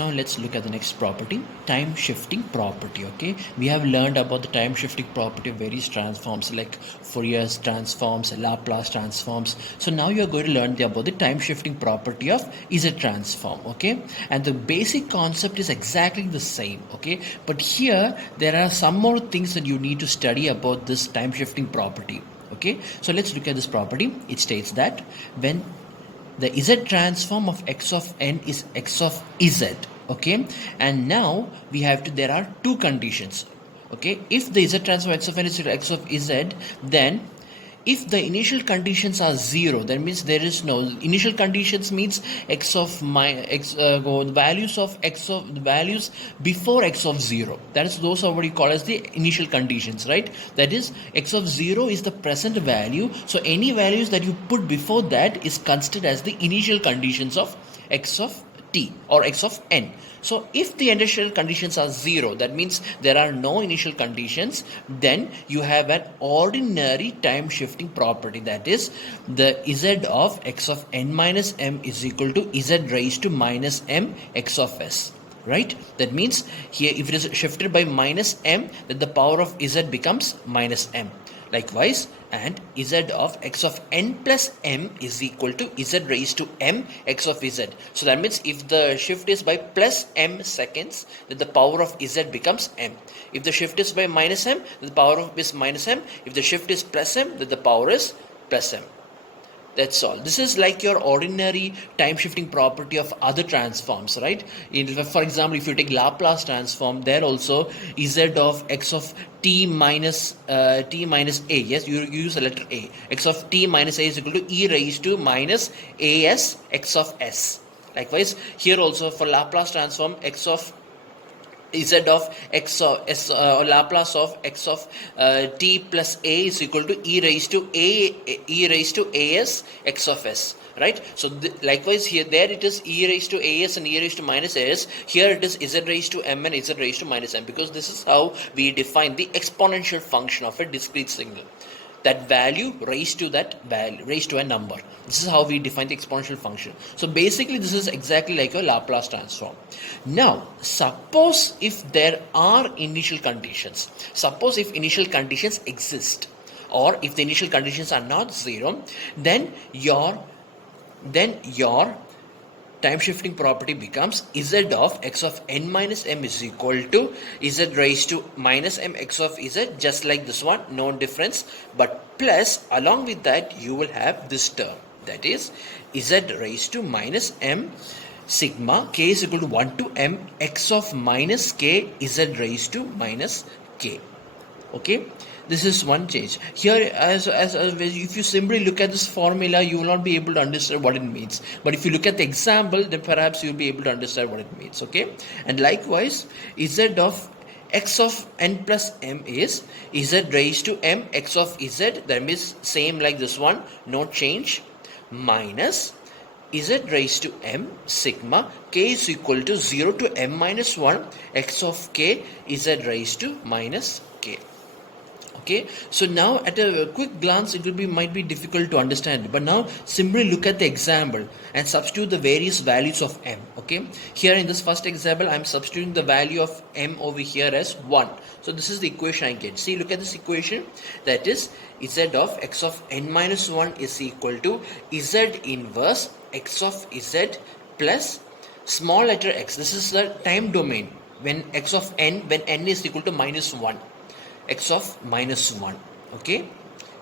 Now let's look at the next property, time shifting property. Okay, we have learned about the time shifting property of various transforms like Fourier transforms, Laplace transforms. So now you are going to learn about the time shifting property of Z transform. Okay, and the basic concept is exactly the same. Okay, but here there are some more things that you need to study about this time shifting property. Okay, so let's look at this property. It states that when the Z transform of x of n is x of z, okay, and now we have to, there are two conditions, okay. If the Z transform x of n is equal to x of z, then if the initial conditions are 0, that means there is no initial conditions, means x of my x the values of x of the values before x of 0, that is, those are what you call as the initial conditions, right? That is, x of 0 is the present value, so any values that you put before that is considered as the initial conditions of x of t or x of n. So if the initial conditions are 0, that means there are no initial conditions, then you have an ordinary time shifting property, that is, the z of x of n minus m is equal to z raised to minus m x of s, right? That means here if it is shifted by minus m, then the power of z becomes minus m. Likewise, and z of x of n plus m is equal to z raised to m x of z. So that means if the shift is by plus m seconds, then the power of z becomes m. If the shift is by minus m, then the power of is minus m. If the shift is plus m, then the power is plus m. That's all. This is like your ordinary time shifting property of other transforms, right? For example, if you take Laplace transform, there also z of x of t minus a. Yes, you use the letter a. X of t minus a is equal to e raised to minus as x of s. Likewise, here also for Laplace transform, x of z of x of s Laplace of x of t plus a is equal to e raised to as x of s, right? So likewise here, there it is e raised to as and e raised to minus as. Here it is z raised to m and z raised to minus m, because this is how we define the exponential function of a discrete signal. That value raised to that value, raised to a number. This is how we define the exponential function. So basically this is exactly like a Laplace transform. Now suppose if there are initial conditions, suppose if initial conditions exist, or if the initial conditions are not 0, then your time shifting property becomes z of x of n minus m is equal to z raised to minus m x of z, just like this one, no difference, but plus along with that you will have this term, that is z raised to minus m sigma k is equal to 1 to m x of minus k z raised to minus k. Okay, this is one change here. As if you simply look at this formula, you will not be able to understand what it means, but if you look at the example, then perhaps you'll be able to understand what it means. Okay, and likewise z of x of n plus m is z raised to m x of z, that means same like this one, no change, minus z raised to m sigma k is equal to 0 to m minus 1 x of k z raised to minus k. Okay, so now at a quick glance it will be might be difficult to understand, but now simply look at the example and substitute the various values of m. Okay, here in this first example I am substituting the value of m over here as 1. So this is the equation I get. See, look at this equation, that is z of x of n minus 1 is equal to z inverse x of z plus small letter x. This is the time domain when x of n, when n is equal to minus 1, x of minus 1. Okay,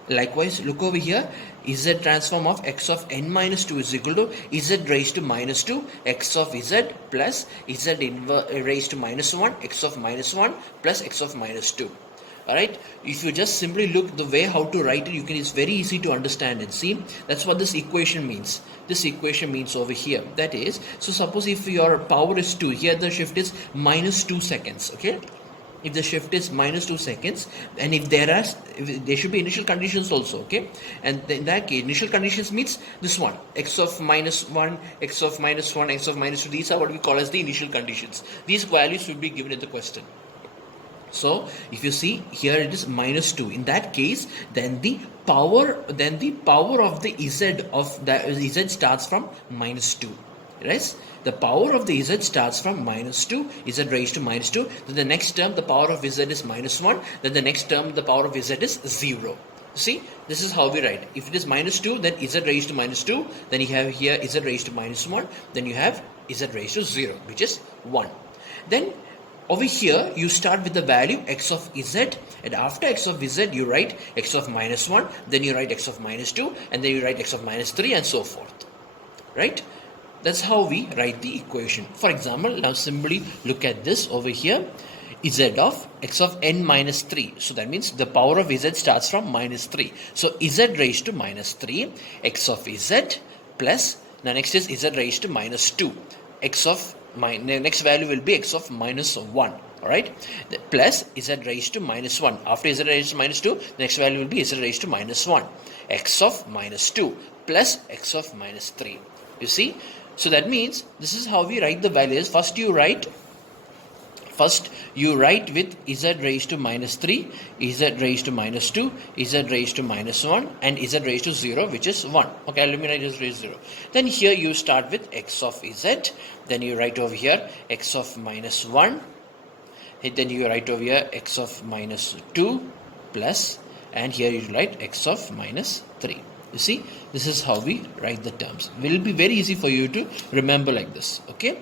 likewise look over here, z transform of x of n minus 2 is equal to z raised to minus 2 x of z plus z raised to minus 1 x of minus 1 plus x of minus 2. Alright, if you just simply look the way how to write it, you can, it's very easy to understand it. See, that's what this equation means. This equation means over here, that is, so suppose if your power is 2, here the shift is minus 2 seconds. Okay, if the shift is minus 2 seconds, and if there should be initial conditions also. Okay, and in that case initial conditions means this one, x of minus 1, x of minus 1, x of minus 2, these are what we call as the initial conditions. These values will be given in the question. So if you see here it is minus 2, in that case then the power of the z of the z starts from minus 2. Right? The power of the z starts from minus 2, z raised to minus 2. Then the next term, the power of z is minus 1. Then the next term, the power of z is 0. See, this is how we write. If it is minus 2, then z raised to minus 2. Then you have here z raised to minus 1. Then you have z raised to 0, which is 1. Then over here, you start with the value x of z, and after x of z, you write x of minus 1, then you write x of minus 2, and then you write x of minus 3, and so forth. Right? That's how we write the equation. For example, now simply look at this over here. Z of x of n minus 3. So that means the power of z starts from minus 3. So z raised to minus 3, x of z plus, now next is z raised to minus 2. X of next value will be x of minus 1. Alright, plus z raised to minus 1. After z raised to minus 2, the next value will be z raised to minus 1. X of minus 2 plus x of minus 3. You see? So that means this is how we write the values. First you write with z raised to minus 3, z raised to minus 2, z raised to minus 1, and z raised to 0, which is 1. Okay, let me write z raised to 0. Then here you start with x of z. Then you write over here x of minus 1. Then you write over here x of minus 2 plus, and here you write x of minus 3. You see, this is how we write the terms. It will be very easy for you to remember like this. Okay.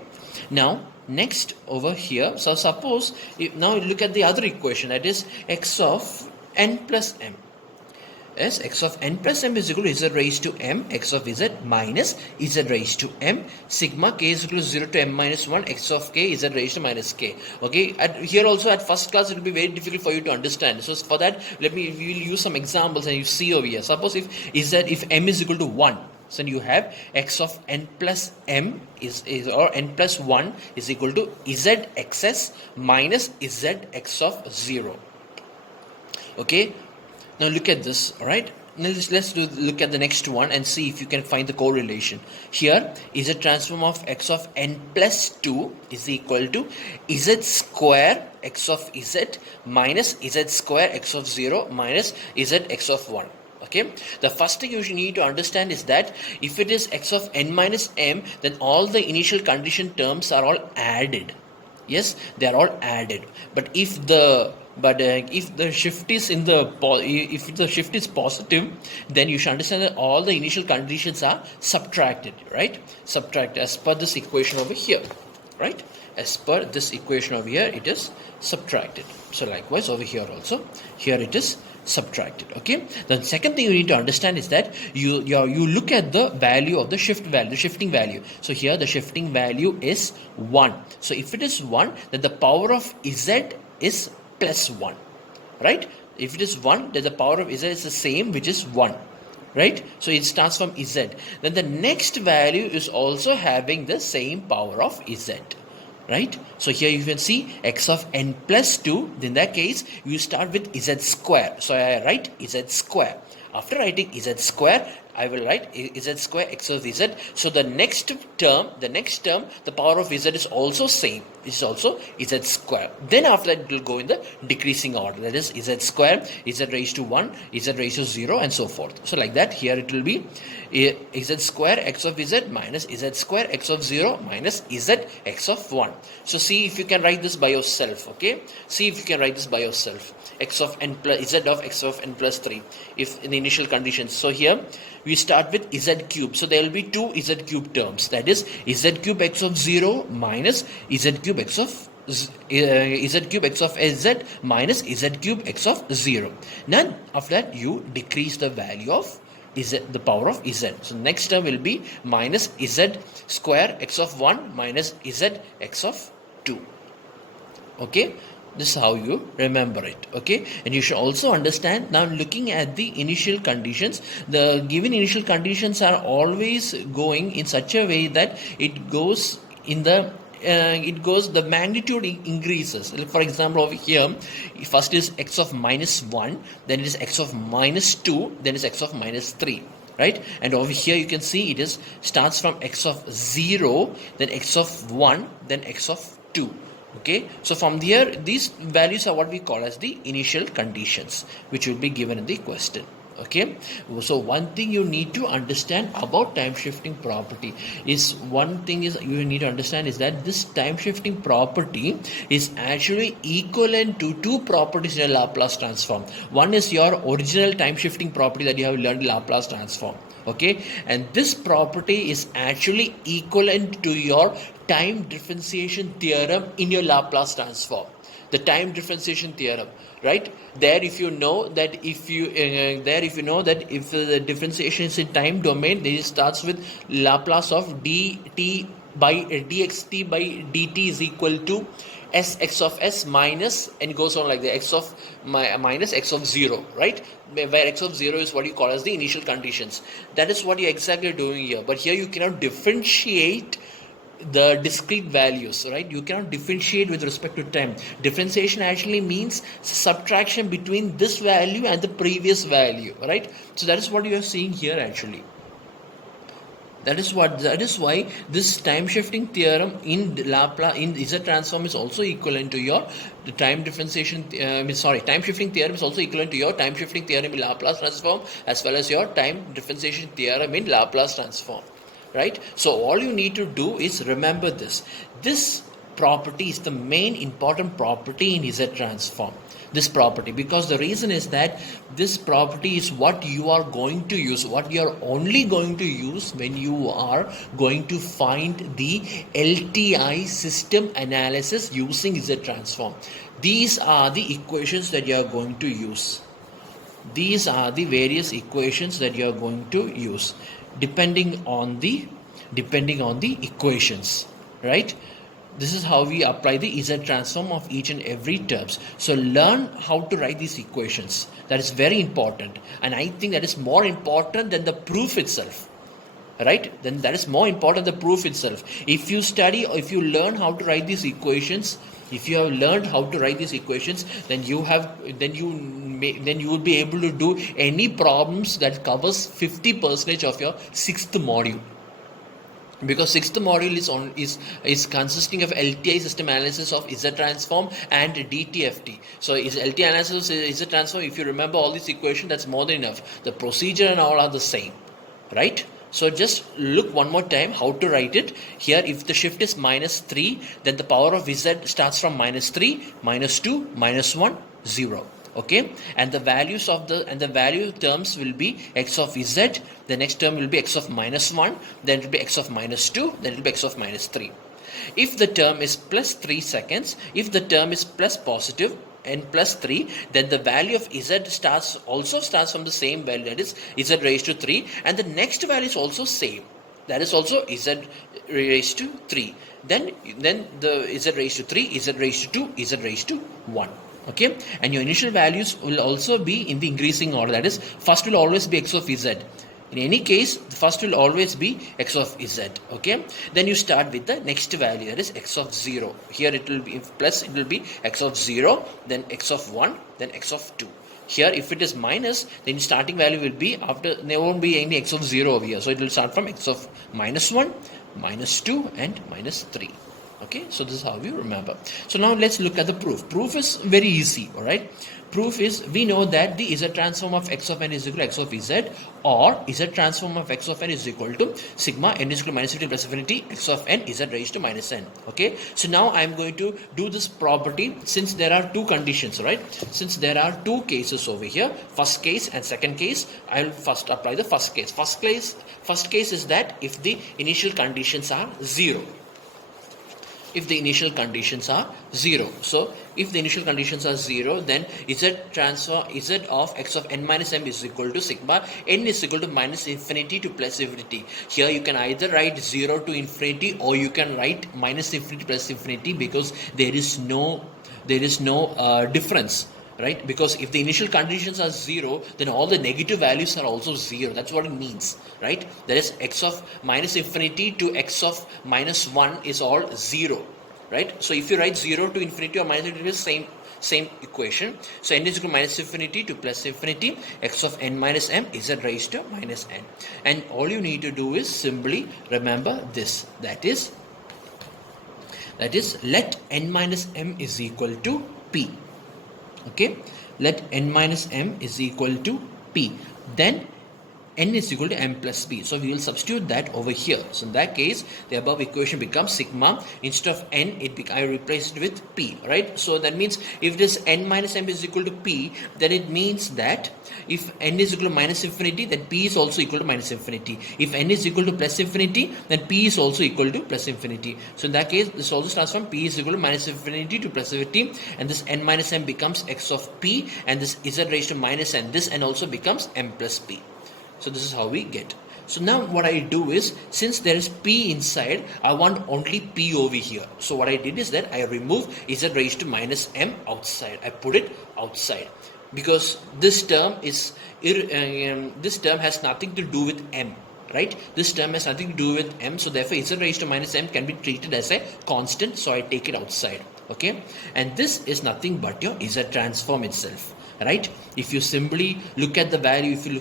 Now, next over here, so suppose, now look at the other equation, that is x of n plus m. Yes, x of n plus m is equal to z raised to m, x of z minus z raised to m, sigma k is equal to 0 to m minus 1, x of k z raised to minus k. Okay, here also at first class it will be very difficult for you to understand. So for that, we will use some examples, and you see over here. Suppose if m is equal to 1, so you have x of n plus m is or n plus 1 is equal to z xs minus z x of 0. Okay. Now look at this, alright? Now let's look at the next one and see if you can find the correlation. Here, z transform of x of n plus 2 is equal to z square x of z minus z square x of 0 minus z x of 1. Okay, the first thing you need to understand is that if it is x of n minus m, then all the initial condition terms are all added. Yes, they are all added. But if the shift is positive, then you should understand that all the initial conditions are subtracted, right? Subtract as per this equation over here, right? As per this equation over here, it is subtracted. So likewise over here also, here it is subtracted. Okay. The second thing you need to understand is that you look at the value of the shifting value. So here the shifting value is 1. So if it is 1, then the power of z is plus 1, right? If it is 1, then the power of z is the same, which is 1, right? So it starts from z. Then the next value is also having the same power of z, right? So here you can see x of n plus 2. In that case, you start with z square. So I write z square. After writing z square, I will write z square x of z. So the next term, the power of z is also same. It's also z square. Then after that, it will go in the decreasing order. That is z square, z raised to 1, z raised to 0, and so forth. So like that, here it will be z square x of z minus z square x of 0 minus z x of 1. So see if you can write this by yourself. Okay. See if you can write this by yourself. X of n plus z of x of n plus 3. If in the initial conditions. So here we start with z cube. So there will be two z cube terms. That is z cube x of 0 minus z cube x of z cube x of z minus z cube x of 0. Now after that you decrease the value of z, the power of z. So next term will be minus z square x of 1 minus z x of 2. Okay. This is how you remember it. Okay. And you should also understand, now looking at the initial conditions, the given initial conditions are always going in such a way that it goes in the the magnitude increases. For example, over here, first is x of minus 1, then it is x of minus 2, then it is x of minus 3. Right? And over here you can see it is starts from x of 0, then x of 1, then x of 2. Okay, so from here these values are what we call as the initial conditions, which will be given in the question. Okay, so one thing you need to understand about time shifting property is you need to understand is that this time shifting property is actually equivalent to two properties in a Laplace transform. One is your original time shifting property that you have learned Laplace transform. Okay, and this property is actually equivalent to your time differentiation theorem in your Laplace transform, the time differentiation theorem, right? There if you know that if the differentiation is in time domain, then it starts with Laplace of dt by dxt by dt is equal to s x of s minus, and it goes on like the x of minus x of 0, right? Where x of 0 is what you call as the initial conditions. That is what you're exactly doing here, but here you cannot differentiate the discrete values, right? You cannot differentiate with respect to time. Differentiation actually means subtraction between this value and the previous value, right? So that is what you are seeing here actually. That is why this time shifting theorem in Laplace in Z transform is also equivalent to your time differentiation. Time shifting theorem is also equivalent to your time shifting theorem in Laplace transform, as well as your time differentiation theorem in Laplace transform. Right? So all you need to do is remember this property is the main important property in Z transform, this property, because the reason is that this property is what you are going to use, what you are only going to use when you are going to find the LTI system analysis using Z transform. These are the equations that you are going to use. These are the various equations that you are going to use depending on the equations, right? This is how we apply the Z transform of each and every terms. So learn how to write these equations. That is very important, and I think that is more important than the proof itself, right? Then that is more important than the proof itself. If you study or if you learn how to write these equations, if you have learned how to write these equations, then you will be able to do any problems that covers 50% of your 6th module, because 6th module is consisting of LTI system analysis of Z transform and DTFT. So is LTI analysis is Z transform. If you remember all these equations, that's more than enough. The procedure and all are the same, right? So just look one more time how to write it. Here, if the shift is -3, then the power of Z starts from -3, -2, -1, 0. Okay, and the values of the value terms will be x of Z. The next term will be x of -1, then it will be x of -2, then it will be x of -3. If the term is +3 seconds, if the term is positive and +3, then the value of Z also starts from the same value, that is Z raised to 3, and the next value is also same, that is also Z raised to 3. Then the Z raised to 3, Z raised to 2, Z raised to 1. Okay, and your initial values will also be in the increasing order, that is first will always be x of Z. In any case, the first will always be x of Z. Okay, then you start with the next value, that is x of 0. Here it will be plus, it will be x of 0, then x of 1, then x of 2. Here if it is minus, then starting value will be after, there won't be any x of 0 over here, so it will start from x of -1, -2 and -3. Okay, so this is how you remember. So now let's look at the proof. Proof is very easy, all right? Proof is, we know that the Z transform of x of n is equal to x of Z, or Z transform of x of n is equal to sigma n is equal to -infinity plus infinity x of n Z raised to -n. Okay, so now I'm going to do this property since there are two conditions, right? Since there are two cases over here, first case and second case, I'll first apply the first case. First case is that if the initial conditions are 0. If the initial conditions are 0. So if the initial conditions are 0, then Z of x of n minus m is equal to sigma n is equal to -infinity to +infinity. Here you can either write 0 to infinity, or you can write -infinity plus infinity, because there is no difference. Right? Because if the initial conditions are 0, then all the negative values are also 0. That's what it means, right? That is x of -infinity to x of -1 is all 0, right? So if you write 0 to infinity or -infinity, is same equation. So n is equal to -infinity to +infinity, x of n minus m is raised to -n. And all you need to do is simply remember this. That is let n minus m is equal to p. Okay, let n minus m is equal to p. then n is equal to m plus p. So we will substitute that over here. So in that case, the above equation becomes sigma. Instead of n, I replace it with p, right? So that means if this n minus m is equal to p, then it means that if n is equal to minus infinity, then p is also equal to minus infinity. If n is equal to plus infinity, then p is also equal to plus infinity. So in that case, this also starts from p is equal to minus infinity to plus infinity, and this n minus m becomes x of p, and this z raised to minus n, this n also becomes m plus p. So this is how we get. So now what I do is, since there is p inside, I want only p over here. So what I did is that I remove z raised to minus m outside. I put it outside because this term is this term has nothing to do with m, right? This term has nothing to do with m, so therefore z raised to minus m can be treated as a constant, so I take it outside. Okay, and this is nothing but your z transform itself, right? If you simply look at the value, if you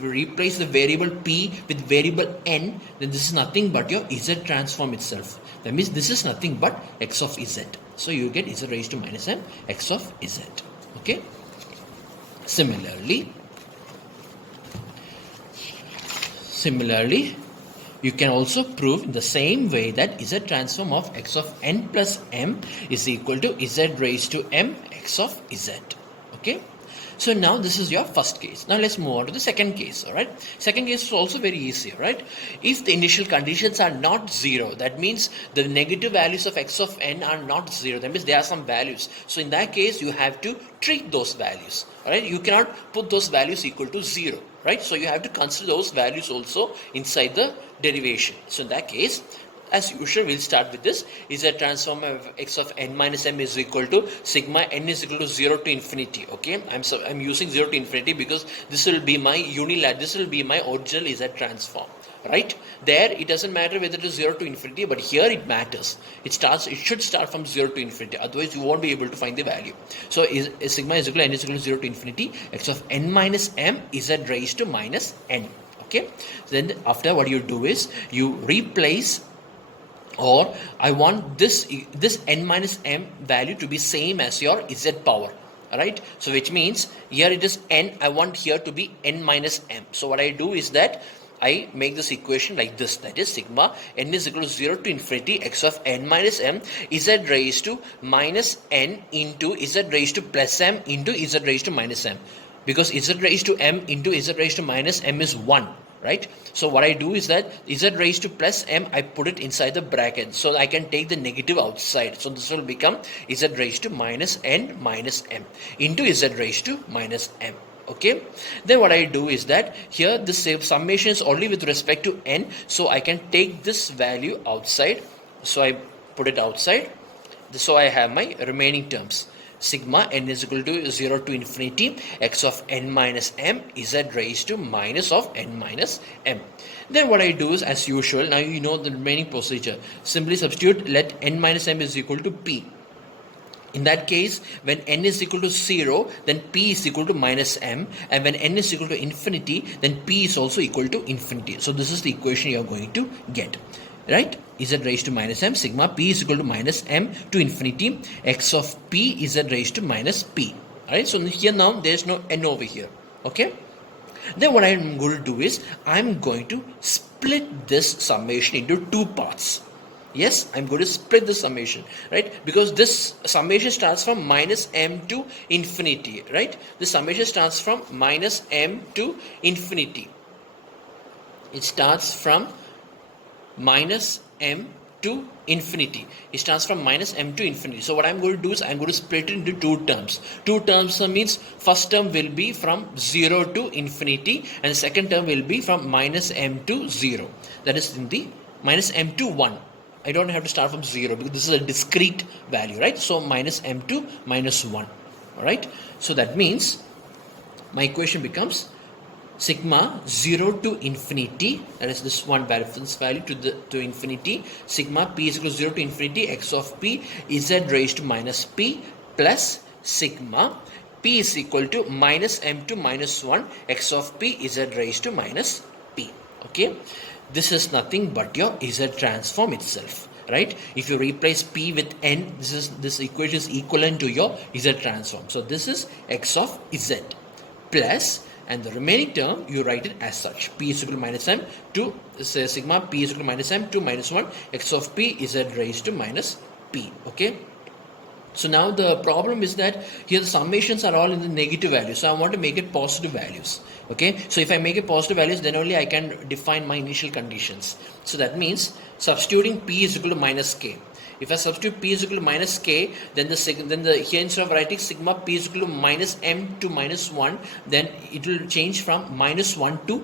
replace the variable p with variable n, then this is nothing but your z transform itself. That means this is nothing but x of z. So you get z raised to minus m x of z. Okay, similarly, you can also prove in the same way that z transform of x of n plus m is equal to z raised to m x of z. Okay, so now this is your first case. Now let's move on to the second case. All right, second case is also very easy, right? If the initial conditions are not zero, that means the negative values of x of n are not zero. That means there are some values. So in that case, you have to treat those values. All right, you cannot put those values equal to zero, right? So you have to consider those values also inside the derivation. So in that case, as usual, we'll start with this. Z transform of x of n minus m is equal to sigma n is equal to 0 to infinity. Okay, I'm using 0 to infinity because this will be my this will be my original Z transform. Right there, it doesn't matter whether it is 0 to infinity, but here it matters. It should start from 0 to infinity. Otherwise, you won't be able to find the value. So sigma is equal to n is equal to 0 to infinity x of n minus m z raised to minus n. Okay, so then after, what you do is you replace, or I want this n minus m value to be same as your z power, right? So which means here it is n, I want here to be n minus m. So what I do is that I make this equation like this, that is sigma n is equal to 0 to infinity x of n minus m z raised to minus n into z raised to plus m into z raised to minus m, because z raised to m into z raised to minus m is 1. Right? So what I do is that z raised to plus m, I put it inside the bracket, so I can take the negative outside. So this will become z raised to minus n minus m into z raised to minus m. Okay, then what I do is that here this summation is only with respect to n, so I can take this value outside. So I put it outside. So I have my remaining terms. Sigma n is equal to 0 to infinity x of n minus m z raised to minus of n minus m. Then what I do is, as usual, now you know the remaining procedure. Simply substitute, let n minus m is equal to p. In that case, when n is equal to 0, then p is equal to minus m, and when n is equal to infinity, then p is also equal to infinity. So this is the equation you are going to get. Right, z raised to minus m, sigma p is equal to minus m to infinity x of p z raised to minus p. Alright, so here now there is no n over here. Okay, then what I am going to do is I am going to split this summation into two parts. Yes, I'm going to split the summation, right? Because this summation starts from minus m to infinity, right? The summation starts from minus m to infinity. It starts from minus m to infinity. It starts from minus m to infinity. So what I'm going to do is I'm going to split it into two terms. Two terms means first term will be from 0 to infinity, and the second term will be from minus m to 0. That is in the minus m to 1. I don't have to start from 0 because this is a discrete value, right? So minus m to minus 1. Alright. So that means my equation becomes sigma 0 to infinity, that is this one reference value to infinity, sigma p is equal to 0 to infinity x of p z raised to minus p plus sigma p is equal to minus m to minus 1 x of p z raised to minus p. Okay, this is nothing but your z transform itself. Right, if you replace p with n, this equation is equivalent to your z transform. So this is x of z plus and the remaining term you write it as such. P is equal to minus m to say sigma p is equal to minus m to minus 1 x of p z raised to minus p. Okay. So now the problem is that here the summations are all in the negative values. So I want to make it positive values. Okay. So if I make it positive values, then only I can define my initial conditions. So that means substituting p is equal to minus k. If I substitute p is equal to minus k, then here instead of writing sigma p is equal to minus m to minus 1, then it will change from minus 1 to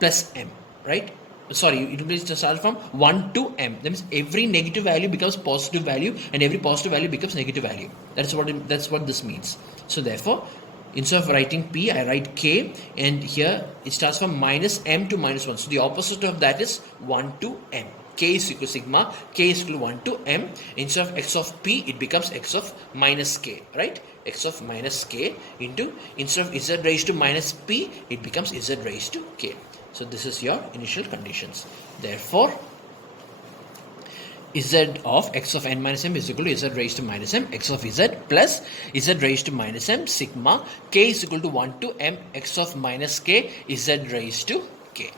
plus m, right? Sorry, it will start from 1 to m. That means every negative value becomes positive value and every positive value becomes negative value. That's what this means. So therefore, instead of writing p, I write k, and here it starts from minus m to minus 1. So the opposite of that is 1 to m. K is equal to sigma, k is equal to 1 to m. Instead of x of p, it becomes x of minus k, right? X of minus k into, instead of z raised to minus p, it becomes z raised to k. So this is your initial conditions. Therefore, z of x of n minus m is equal to z raised to minus m, x of z plus z raised to minus m, sigma k is equal to 1 to m, x of minus k z raised to k.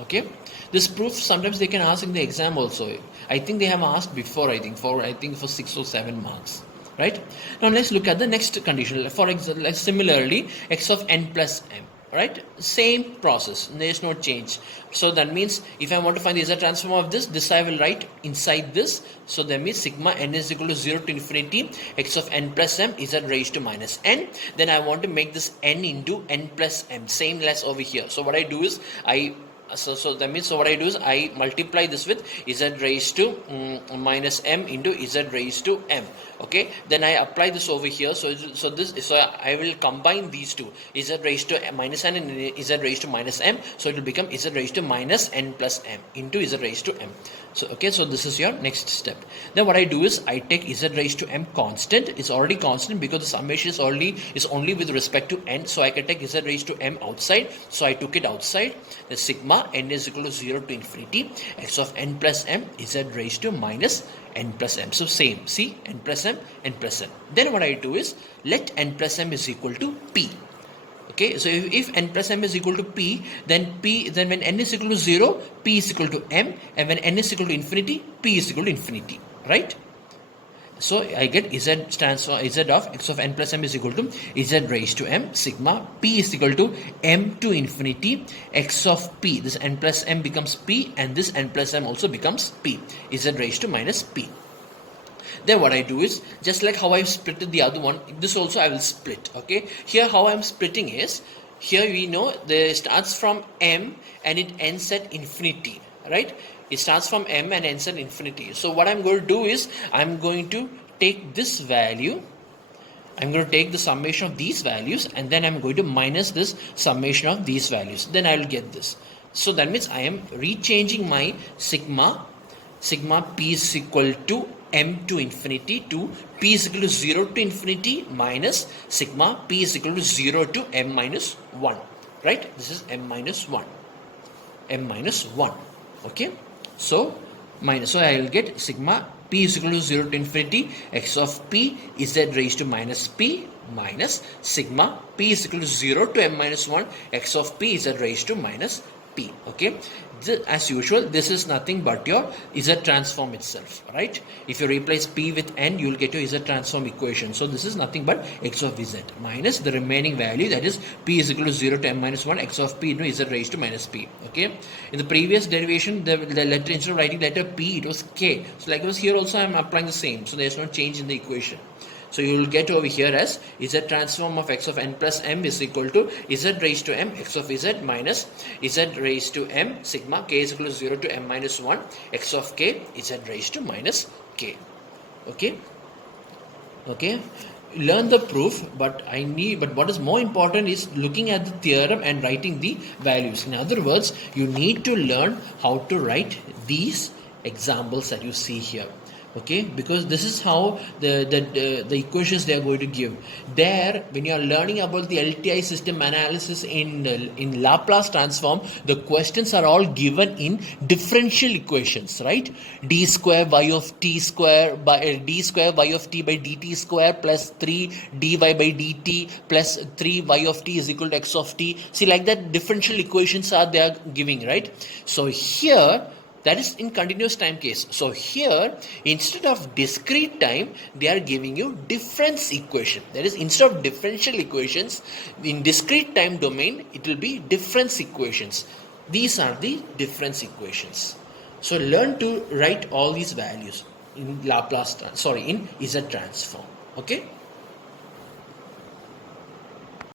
Okay. This proof sometimes they can ask in the exam also. I think they have asked before, I think for 6 or 7 marks. Right. Now let's look at the next condition. For example, like similarly, x of n plus m. Right, same process, there is no change. So that means if I want to find the z transform of this I will write inside this. So that means sigma n is equal to 0 to infinity x of n plus m z raised to minus n. Then I want to make this n into n plus m, same less over here. So what I do is what I do is I multiply this with z raised to minus m into z raised to m. Okay, then I apply this over here. So I will combine these two, z raised to minus n and z raised to minus m. So it will become z raised to minus n plus m into z raised to m. So okay, so this is your next step. Then what I do is I take z raised to m constant. It's already constant because the summation is only with respect to n. So I can take z raised to m outside. So I took it outside. The sigma n is equal to 0 to infinity x of n plus m z raised to minus n plus m. So same, see, n plus m, n plus m. Then what I do is let n plus m is equal to p. Okay, so if n plus m is equal to p, then when n is equal to 0, p is equal to m, and when n is equal to infinity, p is equal to infinity, right? So I get z stands for z of x of n plus m is equal to z raised to m, sigma p is equal to m to infinity x of p. This n plus m becomes p, and this n plus m also becomes p, z raised to minus p. Then what I do is, just like how I split the other one, this also I will split. Okay, here how I am splitting is, here we know it starts from m and it ends at infinity, right? It starts from m and ends at infinity. So what I'm going to do is, I'm going to take this value, I'm going to take the summation of these values, and then I'm going to minus this summation of these values. Then I will get this. So that means I am rechanging my sigma p is equal to m to infinity to p is equal to 0 to infinity minus sigma p is equal to 0 to m minus 1. Right? This is m minus 1. M minus 1. Okay? So I will get sigma p is equal to 0 to infinity x of p is z raised to minus p minus sigma p is equal to 0 to m minus 1 x of p is z raised to minus p. Okay, as usual, this is nothing but your z transform itself, right? If you replace p with n, you will get your z transform equation. So this is nothing but x of z minus the remaining value, that is p is equal to 0 to m minus 1 x of p into z raised to minus p. Okay, in the previous derivation, the letter, instead of writing letter p, it was k. So likewise here also I am applying the same. So there is no change in the equation. So you will get over here as z transform of x of n plus m is equal to z raised to m x of z minus z raised to m sigma k is equal to 0 to m minus 1 x of k z raised to minus k. Okay. Okay. Learn the proof, but what is more important is looking at the theorem and writing the values. In other words, you need to learn how to write these examples that you see here. Okay, because this is how the equations they are going to give. There, when you are learning about the LTI system analysis in Laplace transform, the questions are all given in differential equations, right? D square y of t square by d square y of t by dt square plus 3 dy by dt plus 3 y of t is equal to x of t. See, like that differential equations are they are giving, right? So here, that is in continuous time case. So here, instead of discrete time, they are giving you difference equation. That is, instead of differential equations, in discrete time domain, it will be difference equations. These are the difference equations. So learn to write all these values in in Z transform. Okay.